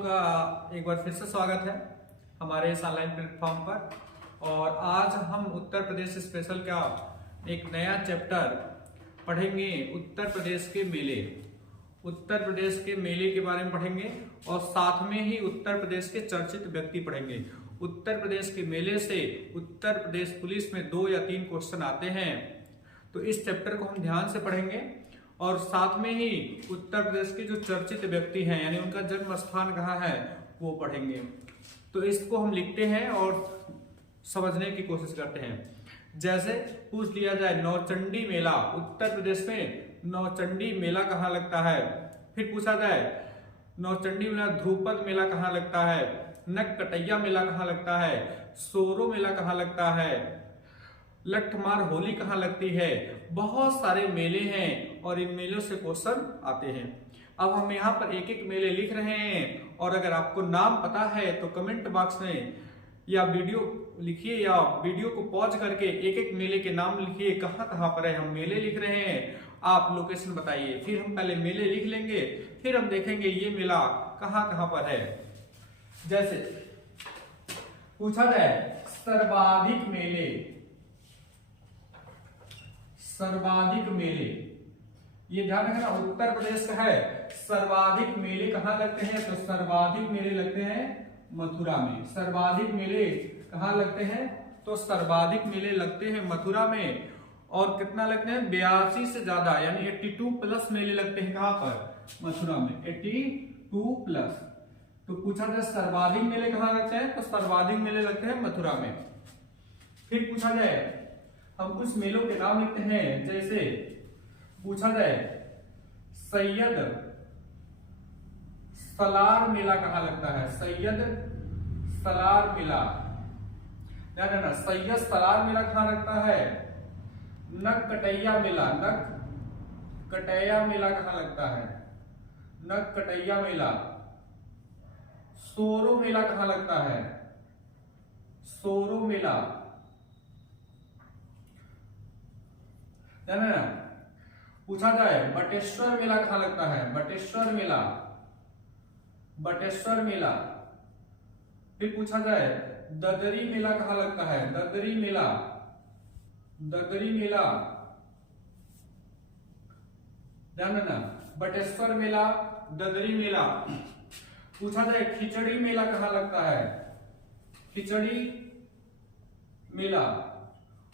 का एक बार फिर से स्वागत है हमारे इस ऑनलाइन प्लेटफॉर्म पर। और आज हम उत्तर प्रदेश स्पेशल का एक नया चैप्टर पढ़ेंगे। उत्तर प्रदेश के मेले, उत्तर प्रदेश के मेले के बारे में पढ़ेंगे और साथ में ही उत्तर प्रदेश के चर्चित व्यक्ति पढ़ेंगे। उत्तर प्रदेश के मेले से उत्तर प्रदेश पुलिस में 2 या 3 क्वेश्चन आते हैं, तो इस चैप्टर को हम ध्यान से पढ़ेंगे। और साथ में ही उत्तर प्रदेश के जो चर्चित व्यक्ति हैं यानी उनका जन्म स्थान कहाँ है वो पढ़ेंगे। तो इसको हम लिखते हैं और समझने की कोशिश करते हैं। जैसे पूछ लिया जाए नौचंडी मेला, उत्तर प्रदेश में नौचंडी मेला कहाँ लगता है। फिर पूछा जाए नौचंडी मेला, ध्रुपद मेला कहाँ लगता है, नककटैया मेला कहाँ लगता है, सोरो मेला कहाँ लगता है, लठमार होली कहाँ लगती है। बहुत सारे मेले हैं और इन मेलों से क्वेश्चन आते हैं। अब हम यहाँ पर एक एक मेले लिख रहे हैं और अगर आपको नाम पता है तो कमेंट बॉक्स में या वीडियो लिखिए या वीडियो को पॉज करके एक एक मेले के नाम लिखिए, कहाँ कहाँ पर है। हम मेले लिख रहे हैं, आप लोकेशन बताइए। फिर हम पहले मेले लिख लेंगे, फिर हम देखेंगे ये मेला कहाँ कहाँ पर है। जैसे पूछा जाए सर्वाधिक मेले, सर्वाधिक मेले, ये ध्यान रखना उत्तर प्रदेश का है। सर्वाधिक मेले कहाँ लगते हैं तो सर्वाधिक मेले लगते हैं मथुरा में। सर्वाधिक मेले कहाँ लगते हैं तो सर्वाधिक मेले लगते हैं मथुरा में। और कितना लगते हैं 82 से ज्यादा यानी 82 प्लस मेले लगते हैं कहाँ पर मथुरा में, 82 प्लस। तो पूछा जाए सर्वाधिक मेले कहाँ लगते हैं तो सर्वाधिक मेले लगते हैं मथुरा में। फिर पूछा जाए हम कुछ मेलों के नाम लिखते हैं। जैसे पूछा जाए सैयद सलार मेला कहाँ लगता है, सैयद सलार मेला, ना सैयद सलार मेला कहाँ लगता है, नककटैया मेला, नककटैया मेला कहाँ लगता है, नककटैया मेला। सोरो मेला कहाँ लगता है, सोरो मेला, ना पूछा जाए बटेश्वर मेला कहाँ लगता है, बटेश्वर मेला, बटेश्वर मेला। फिर पूछा जाए ददरी मेला कहाँ लगता है, ददरी मेला, ददरी मेला, ना बटेश्वर मेला, ददरी मेला। पूछा जाए खिचड़ी मेला कहाँ लगता है, खिचड़ी मेला।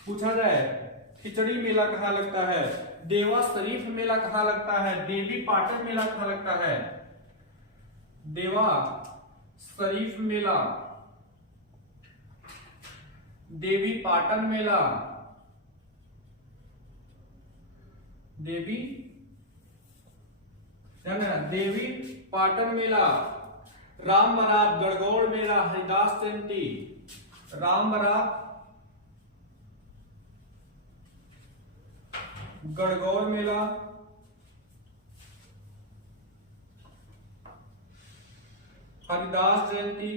पूछा जाए खिचड़ी मेला कहाँ लगता है, देवा शरीफ मेला कहाँ लगता है, देवी पाटन मेला कहाँ लगता है, देवा शरीफ मेला, देवी पाटन मेला, देवी देवी पाटन मेला। राम बरात गणगौर मेला, हरिदास जयंती, राम बरात गणगौर मेला, हरिदास जयंती।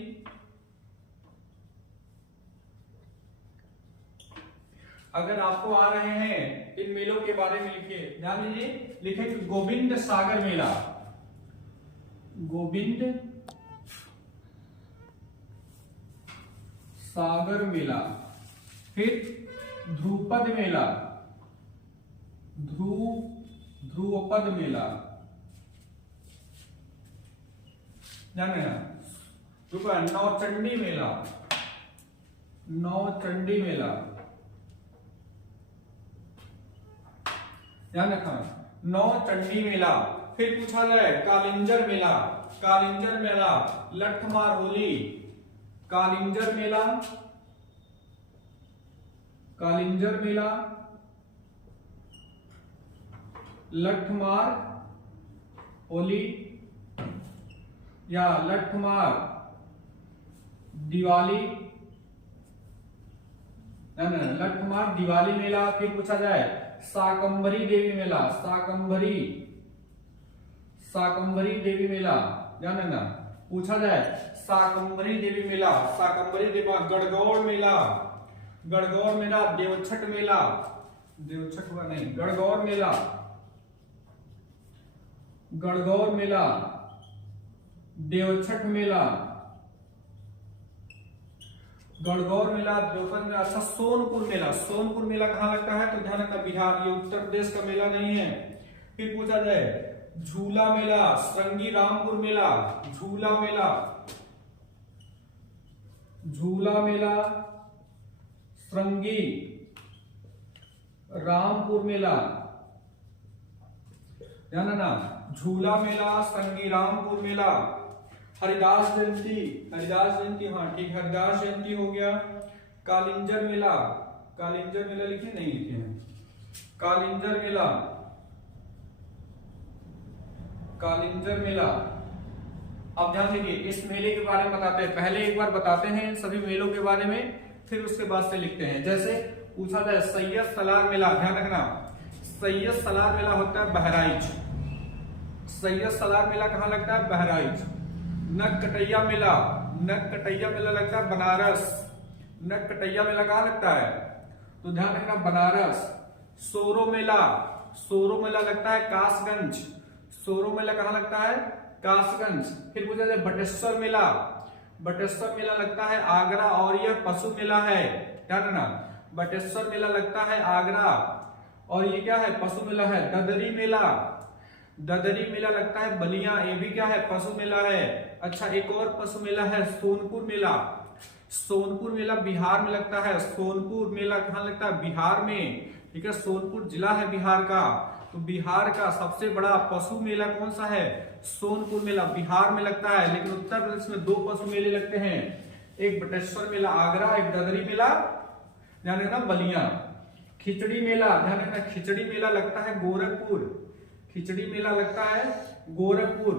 अगर आपको आ रहे हैं इन मेलों के बारे में लिखिए, ध्यान दीजिए। लिखेंगे गोविंद सागर मेला, गोविंद सागर मेला। फिर ध्रुपद मेला, ध्रुवपद मेला, नौचंडी मेला, नौचंडी मेला, ध्यान रखना नौचंडी मेला। फिर पूछा जाए कालिंजर मेला, कालिंजर मेला, लठमार होली, कालिंजर मेला, कालिंजर मेला, लठमार होली या लठमार दिवाली, लठमार दिवाली मेला। फिर पूछा जाए शाकंभरी देवी मेला, शाकंभरी, शाकंभरी देवी मेला, जानना। पूछा जाए शाकंभरी देवी मेला, शाकंभरी देवी, गणगौर मेला, गणगौर मेला, देवछठ मेला, देवछठ नहीं, गणगौर मेला, गणगौर मेला, देवछठ मेला, गणगौर मेला, द्रौपद मेला। अच्छा, सोनपुर मेला, सोनपुर मेला कहाँ लगता है? तो ध्यान रखना बिहार, ये उत्तर प्रदेश का मेला नहीं है। फिर पूछा जाए झूला मेला, श्रृंगी रामपुर मेला, झूला मेला, झूला मेला, श्रृंगी रामपुर मेला, ध्यान ना, झूला मेला, श्रृंगी रामपुर मेला। हरिदास जयंती, हरिदास जयंती, हाँ ठीक, हरिदास जयंती हो गया। कालिंजर मेला, कालिंजर मेला लिखे नहीं लिखे हैं, कालिंजर मेला, कालिंजर मेला। अब ध्यान देखिए, इस मेले के बारे में बताते हैं, पहले एक बार बताते हैं सभी मेलों के बारे में, फिर उसके बाद से लिखते हैं। जैसे पूछा जाए सैयद सलार मेला, ध्यान रखना, सैयद सलार मेला होता है बहराइच, सैयद सलार मेला कहाँ लगता है? बहराइच। नगकटैया मेला, नगकटैया मेला लगता है बनारस, नगकटैया मेला कहाँ लगता है? तो ध्यान रखना बनारस। सोरो मेला, सोरो मेला लगता है कासगंज, सोरो मेला कहाँ लगता है? कासगंज। फिर पूछा जाए बटेश्वर मेला, बटेश्वर मेला लगता है आगरा, और यह पशु मेला है, ध्यान रखना, बटेश्वर मेला लगता है आगरा, और ये क्या है? पशु मेला है। ददरी मेला, ददरी मेला लगता है बलिया, ये भी क्या है? पशु मेला है। अच्छा, एक और पशु मेला है सोनपुर मेला, सोनपुर मेला बिहार में लगता है, सोनपुर मेला कहाँ लगता है? बिहार में, ठीक है, सोनपुर जिला है बिहार का। तो बिहार का सबसे बड़ा पशु मेला कौन सा है? सोनपुर मेला, बिहार में लगता है। लेकिन उत्तर प्रदेश में दो पशु मेले लगते हैं, एक बटेश्वर मेला आगरा, एक ददरी मेला ध्यान रखना बलिया। खिचड़ी मेला, ध्यान रखना, खिचड़ी मेला लगता है गोरखपुर, खिचड़ी मेला लगता है गोरखपुर।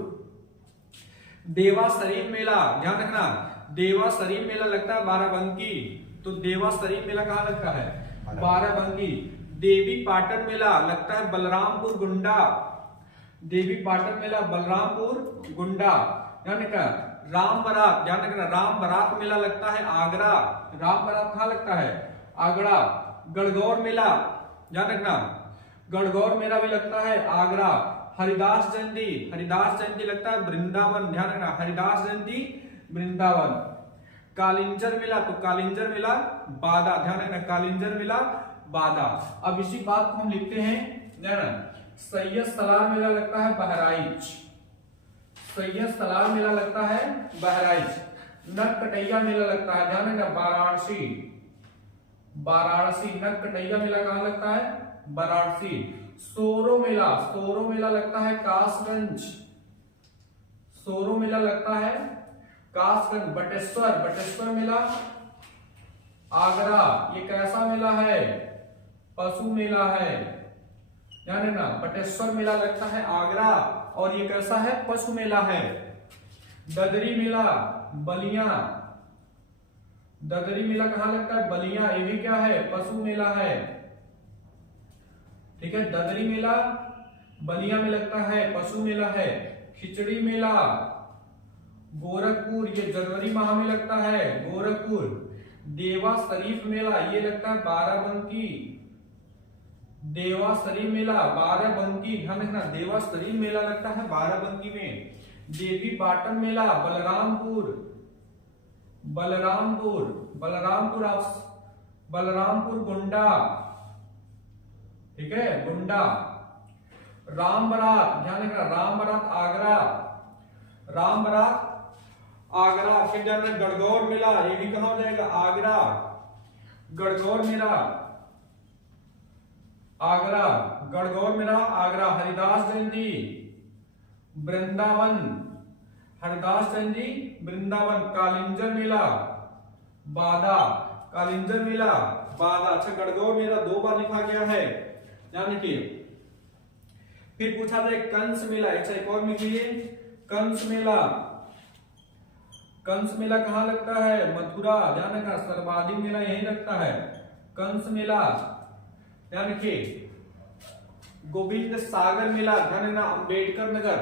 देवा शरीफ मेला, ध्यान रखना, देवा शरीफ मेला लगता है बाराबंकी, तो देवा शरीफ मेला कहाँ लगता है? बाराबंकी। देवी पाटन मेला लगता है बलरामपुर गुंडा, देवी पाटन मेला बलरामपुर गुंडा, ध्यान रखना। राम बारात, ध्यान रखना, राम बारात मेला लगता है आगरा, राम बारात कहाँ लगता है? आगरा। गणगौर मेला, ध्यान रखना, गणगौर मेला भी लगता है आगरा। हरिदास जयंती, हरिदास जयंती लगता है वृंदावन, ध्यान रखना, हरिदास जयंती वृंदावन। कालिंजर मेला, तो कालिंजर मेला बादा, ध्यान रखना, कालिंजर मेला बादा। अब इसी बात को हम लिखते हैं, ध्यान, सैयद सलार मेला लगता है बहराइच, सैयद सलार मेला लगता है बहराइच। नगकटैया मेला लगता है, ध्यान रखना, वाराणसी, वाराणसी। नगकटैया मेला कहाँ लगता है? वाराणसी। सोरो मेला, सोरो मेला लगता है कासगंज, सोरो मेला लगता है कासगंज। बटेश्वर, बटेश्वर मेला आगरा, ये कैसा मेला है? पशु मेला है, ध्यान रखना, बटेश्वर मेला लगता है आगरा, और ये कैसा है? पशु मेला है। ददरी मेला बलिया, ददरी मेला कहाँ लगता है? बलिया, ये भी क्या है? पशु मेला है, ठीक है। ददरी मेला बलिया में लगता है, पशु मेला है। खिचड़ी मेला गोरखपुर, ये जनवरी माह में लगता है, गोरखपुर। देवा शरीफ मेला ये लगता है बाराबंकी, देवा शरीफ मेला बाराबंकी, ध्यान रखना, देवा शरीफ मेला लगता है बाराबंकी में। देवी पाटन मेला बलरामपुर, बलरामपुर, बलरामपुर, बलरामपुर गुंडा, ठीक है, गुंडा। राम बारात, ध्यान रखना, राम बारात आगरा, राम बारात आगरा। फिर ध्यान रखना गणगौर मेला, ये भी कहां हो जाएगा? आगरा, गणगौर मेला आगरा, गणगौर मेला आगरा। हरिदास जयंती वृंदावन, हरिदास जयंती वृंदावन। कालिंजर मेला बादा, कालिंजर मेला बादा। अच्छा, गणगौर मेला 2 बार लिखा गया है, ध्यान रखिए। फिर पूछा जाए कंस मेला, अच्छा एक और लिखिए, कंस मेला, कंस मेला कहाँ लगता है? मथुरा, ध्यान रखना, सर्वाधिक मेला यही लगता है, कंस मेला, ध्यान रखिए। गोविंद सागर मेला, ध्यान रखना, अंबेडकर नगर,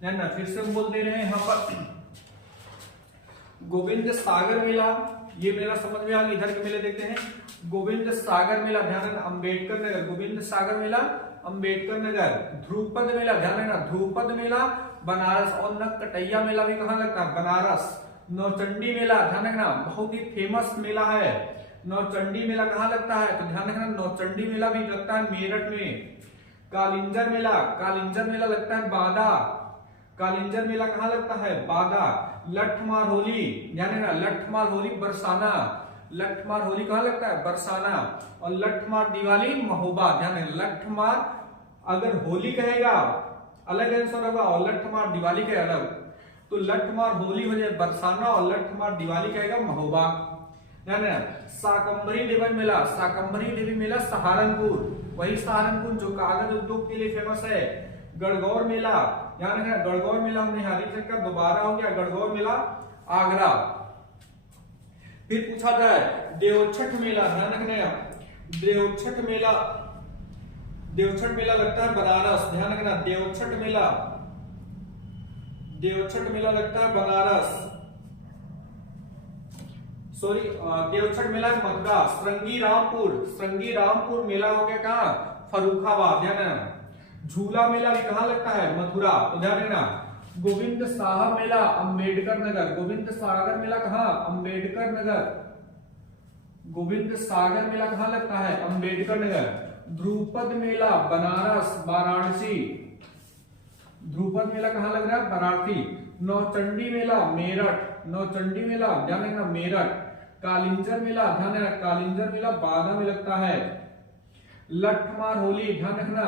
ध्यान रखना, फिर से हम बोल दे रहे हैं यहाँ पर गोविंद सागर मेला, ये मेला समझ में आ गया। इधर के मेले देखते हैं, गोविंद सागर मेला, ध्यान रखना, अंबेडकर नगर, गोविंद सागर मेला अंबेडकर नगर। ध्रुपद मेला, ध्यान रखना, ध्रुपद मेला बनारस। और नकटैया मेला भी कहाँ लगता है? बनारस। नौचंडी मेला, ध्यान रखना, बहुत ही फेमस मेला है। नौचंडी मेला कहाँ लगता है? तो ध्यान रखना, नौचंडी मेला भी लगता है मेरठ में। कालिंजर मेला, कालिंजर मेला लगता है बादा। कालिंजर मेला कहाँ लगता है? बादा। लठमार होली, ध्यान रखना, लठमार होली बरसाना। लठमार होली कहाँ लगता है? बरसाना। और लठमार दिवाली महोबा। ध्यान रखना, लठमार अगर होली कहेगा अलग आंसर होगा और लठमार दिवाली कहे अलग, तो लठमार होली हो जाए बरसाना और लठमार दिवाली कहेगा महोबा। ध्यान रखना, शाकंभरी देवी मेला, शाकंभरी देवी मेला सहारनपुर, वही सहारनपुर जो कागज उद्योग के लिए फेमस है। गणगौर मेला, ध्यान रखना, गणगौर मेला हमने हाल ही तक का दोबारा हो गया, गणगौर मेला आगरा। फिर पूछा जाए देवछठ मेला, ध्यान रखना, देवछठ मेला, देवछठ मेला लगता है बनारस। ध्यान रखना, देवछठ मेला, देवछठ मेला लगता है बनारस, सॉरी देवछठ मेला मथुरा। श्रृंगी रामपुर, श्रृंगी रामपुर मेला हो गया कहाँ? फर्रुखाबाद। ध्यान रखना, झूला मेला भी कहाँ लगता है? मथुरा। तो ध्यान रखना, गोविंद साहब मेला अंबेडकर नगर, गोविंद सागर मेला कहाँ? अंबेडकर नगर। गोविंद सागर मेला कहाँ लगता है? अंबेडकर नगर। ध्रुपद मेला बनारस वाराणसी, ध्रुपद मेला कहाँ लग रहा है? वाराणसी। नौचंडी मेला मेरठ, नौचंडी मेला ध्यान रखना मेरठ। कालिंजर मेला, ध्यान रखना, कालिंजर मेला बादा में लगता है। लठमार होली, ध्यान रखना,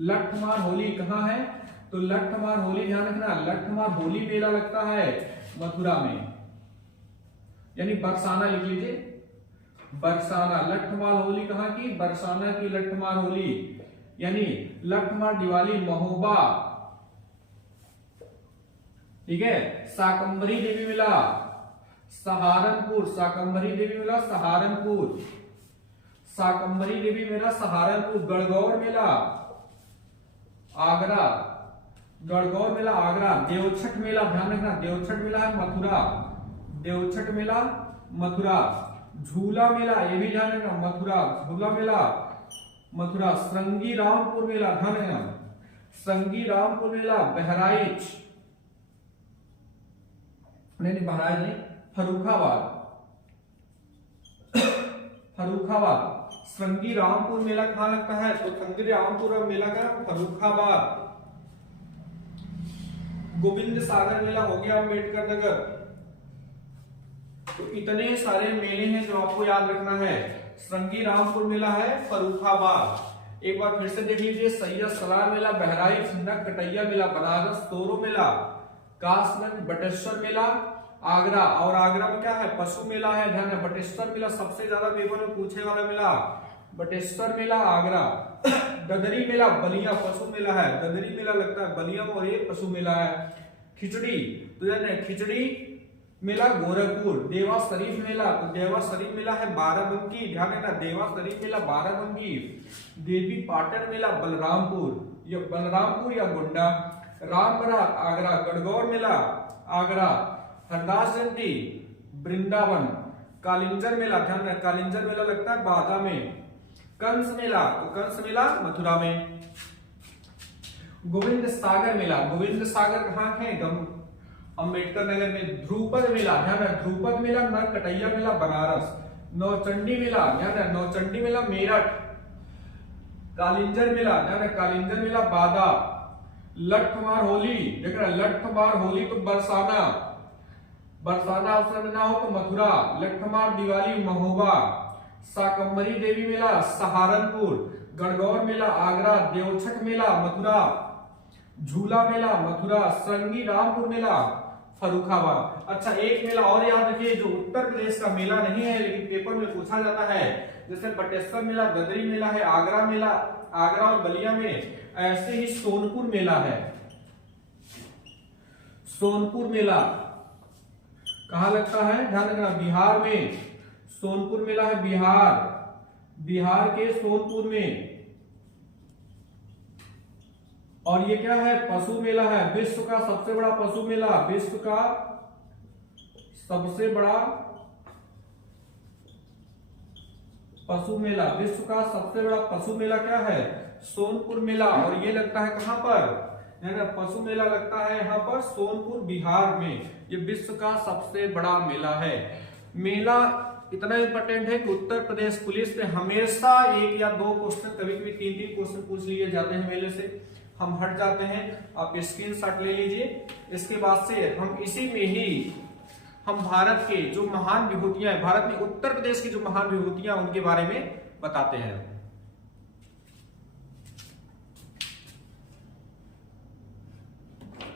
लठमार होली कहाँ है? तो लठमार होली, ध्यान रखना, लठमार होली मेला लगता है मथुरा में, यानी बरसाना लिख लीजिए, बरसाना। लठमार होली कहाँ की? बरसाना की लठमार होली, यानी लठमार दिवाली महोबा। ठीक है। शाकंभरी देवी मेला सहारनपुर, शाकंभरी देवी मेला सहारनपुर, शाकंभरी देवी मेला सहारनपुर। गणगौर मेला आगरा, गणगौर मेला आगरा। देवछठ मेला, ध्यान रखना, देवछठ मेला है मथुरा, देवछठ मेला मथुरा। झूला मेला, ये भी ध्यान रखना, मथुरा, झूला मेला मथुरा। श्रृंगी रामपुर मेला, ध्यान रखना, श्रृंगी रामपुर मेला बहराइच, नहीं बहराइच नहीं, फर्रुखाबाद, फर्रुखाबाद। श्रृंगी रामपुर मेला कहाँ लगता है? तो श्रृंगी रामपुर मेला का फर्रुखाबाद। गोविंद सागर मेला हो गया अम्बेडकर नगर। तो इतने सारे मेले हैं जो आपको याद रखना है। श्रृंगी रामपुर मेला है फर्रुखाबाद। एक बार फिर से देख लीजिए, सैयद सलार मेला बहराइच, नकटैया मेला बनारस, तोरो मेला कासगंज, बटेश्वर मेला आगरा। और आगरा में क्या है? पशु मेला है, ध्यान है, बटेश्वर मेला सबसे ज्यादा पेपर में पूछे वाला मेला, बटेश्वर मेला आगरा। गदरी मेला बलिया, पशु मेला है, गदरी मेला लगता है बलिया और ये पशु मेला है। खिचड़ी, तो ध्यान है, खिचड़ी मेला गोरखपुर। देवा शरीफ मेला, तो देवा शरीफ मेला है बाराबंकी, ध्यान रखना, देवा शरीफ मेला बाराबंकी। देवी पाटन मेला बलरामपुर, ये बलरामपुर या गोंडा। रामपुरा आगरा। गणगौर मेला आगरा। हरदास जयंती वृंदावन। कालिंजर मेला, ध्यान रखना, कालिंजर मेला लगता है बादा में। कंस मेला, तो कंस मेला मथुरा में। गोविंद सागर मेला, गोविंद सागर कहाँ है? अंबेडकर नगर में। ध्रुपद मेला, ध्यान रखना, ध्रुपद मेला नरकटैया मेला बनारस। नौचंडी मेला, ध्यान रखना, नौचंडी मेला मेरठ। कालिंजर मेला, ध्यान रखना, कालिंजर मेला बादा। लठमार होली, देख रहा, लठमार होली तो बरसाना, बरसाना अवसर में ना हो तो मथुरा। लठमार दिवाली महोबा। शाकंभरी देवी मेला सहारनपुर। गणगौर मेला आगरा। देवछठ मेला मथुरा। झूला मेला मथुरा। श्रृंगी रामपुर मेला फर्रुखाबाद। अच्छा, एक मेला और याद रखिए जो उत्तर प्रदेश का मेला नहीं है लेकिन पेपर में पूछा जाता है, जैसे बटेश्वर मेला, गदरी मेला है आगरा मेला, आगरा और बलिया में, ऐसे ही सोनपुर मेला है। सोनपुर मेला कहाँ लगता है? ध्यान रखना, बिहार में। सोनपुर मेला है बिहार, बिहार के सोनपुर में। और ये क्या है? पशु मेला है, विश्व का सबसे बड़ा पशु मेला, विश्व का सबसे बड़ा पशु मेला, विश्व का सबसे बड़ा पशु मेला क्या है? सोनपुर मेला। और ये लगता है कहां पर? है ना, पशु मेला लगता है यहाँ पर सोनपुर बिहार में। ये विश्व का सबसे बड़ा मेला है। मेला इतना इंपॉर्टेंट है कि उत्तर प्रदेश पुलिस में हमेशा 1 या 2 क्वेश्चन, कभी कभी 3-3 क्वेश्चन पूछ लिए जाते हैं मेले से। हम हट जाते हैं, आप स्क्रीनशॉट ले लीजिए। इसके बाद से हम इसी में ही हम भारत के जो महान विभूतियां, भारत में उत्तर प्रदेश की जो महान विभूतियां, उनके बारे में बताते हैं।